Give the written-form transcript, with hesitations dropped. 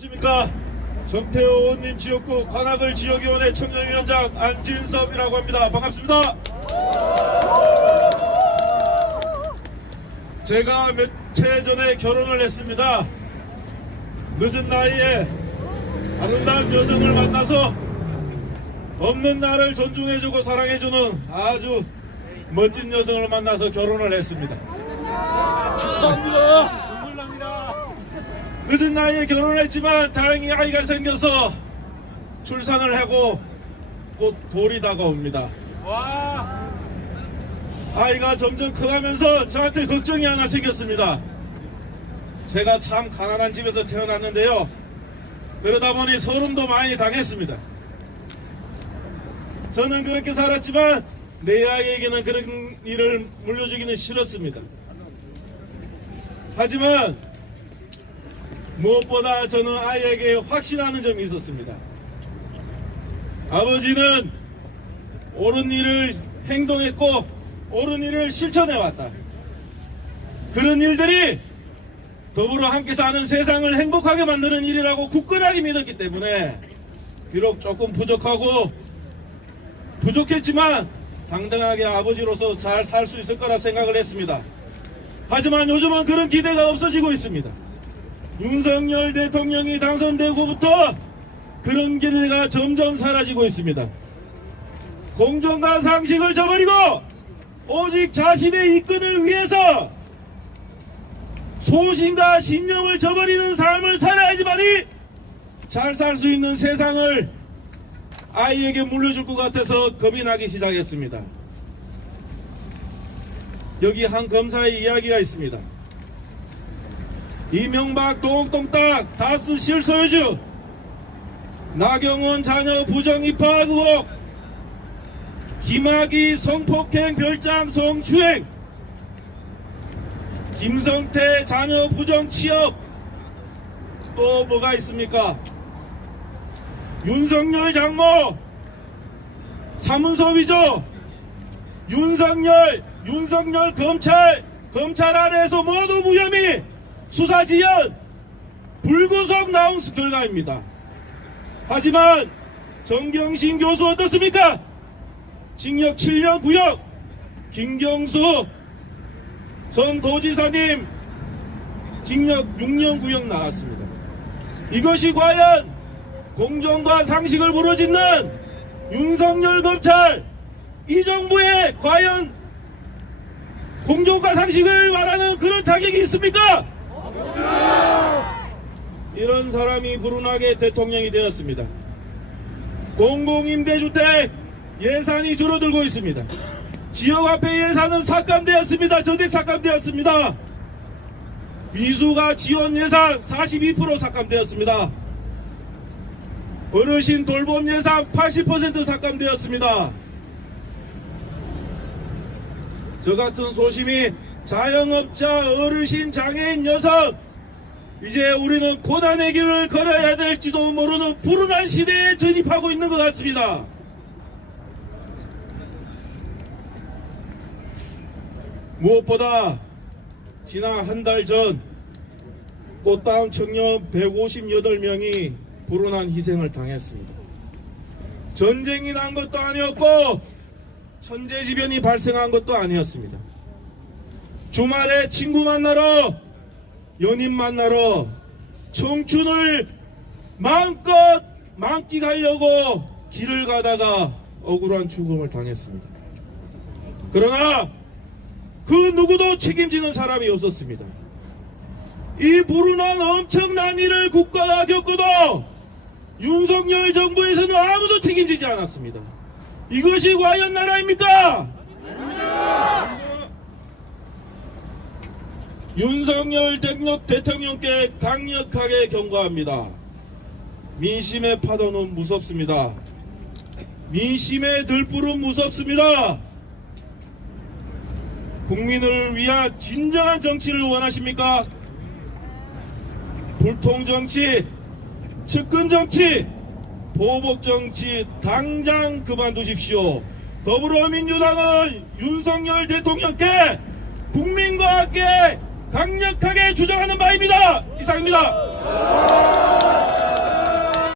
안녕하십니까. 정태호 의원님 지역구 관악을 지역위원회 청년위원장 안진섭이라고 합니다. 반갑습니다. 제가 며칠 전에 결혼을 했습니다. 늦은 나이에 아름다운 여성을 만나서 없는 나를 존중해주고 사랑해주는 아주 멋진 여성을 만나서 결혼을 했습니다. 축하합니다. 눈물 납니다. 늦은 나이에 결혼을 했지만 다행히 아이가 생겨서 출산을 하고 곧 돌이 다가옵니다. 아이가 점점 커가면서 저한테 걱정이 하나 생겼습니다. 제가 참 가난한 집에서 태어났는데요. 그러다 보니 서름도 많이 당했습니다. 저는 그렇게 살았지만 내 아이에게는 그런 일을 물려주기는 싫었습니다. 하지만 무엇보다 저는 아이에게 확신하는 점이 있었습니다. 아버지는 옳은 일을 행동했고 옳은 일을 실천해왔다. 그런 일들이 더불어 함께 사는 세상을 행복하게 만드는 일이라고 굳건하게 믿었기 때문에 비록 조금 부족했지만 당당하게 아버지로서 잘 살 수 있을 거라 생각을 했습니다. 하지만 요즘은 그런 기대가 없어지고 있습니다. 윤석열 대통령이 당선되고부터 그런 기대가 점점 사라지고 있습니다. 공정과 상식을 저버리고 오직 자신의 이권을 위해서 소신과 신념을 저버리는 삶을 살아야지만이 잘 살 수 있는 세상을 아이에게 물려줄 것 같아서 겁이 나기 시작했습니다. 여기 한 검사의 이야기가 있습니다. 이명박 도곡동딱 다스 실소유주, 나경원 자녀 부정입학 의혹, 김학의 성폭행 별장 성추행, 김성태 자녀 부정취업, 또 뭐가 있습니까? 윤석열 장모 사문서 위조, 윤석열 검찰 아래에서 모두 무혐의 수사지연 불구속 나온 결과입니다. 하지만 정경심 교수 어떻습니까? 징역 7년 구역, 김경수 전 도지사님 징역 6년 구역 나왔습니다. 이것이 과연 공정과 상식을 부러짓는 윤석열 검찰, 이 정부에 과연 공정과 상식을 말하는 그런 자격이 있습니까? 없습니다. 이런 사람이 불운하게 대통령이 되었습니다. 공공임대주택 예산이 줄어들고 있습니다. 지역화폐 예산은 삭감되었습니다. 전액 삭감되었습니다. 미수가 지원 예산 42% 삭감되었습니다. 어르신 돌봄 예산 80% 삭감되었습니다. 저 같은 소심이 자영업자, 어르신, 장애인, 여성, 이제 우리는 고난의 길을 걸어야 될지도 모르는 불운한 시대에 전입하고 있는 것 같습니다. 무엇보다 지난 한 달 전 꽃다운 청년 158명이 불운한 희생을 당했습니다. 전쟁이 난 것도 아니었고 천재지변이 발생한 것도 아니었습니다. 주말에 친구 만나러, 연인 만나러 청춘을 마음껏 만끽하려고 길을 가다가 억울한 죽음을 당했습니다. 그러나 그 누구도 책임지는 사람이 없었습니다. 이 불운한 엄청난 일을 국가가 겪어도 윤석열 정부에서는 아무도 책임지지 않았습니다. 이것이 과연 나라입니까? 윤석열 대통령께 강력하게 경고합니다. 민심의 파도는 무섭습니다. 민심의 들불은 무섭습니다. 국민을 위한 진정한 정치를 원하십니까? 불통정치, 측근정치, 보복정치 당장 그만두십시오. 더불어민주당은 윤석열 대통령께 국민과 함께 강력하게 주장하는 바입니다. 이상입니다.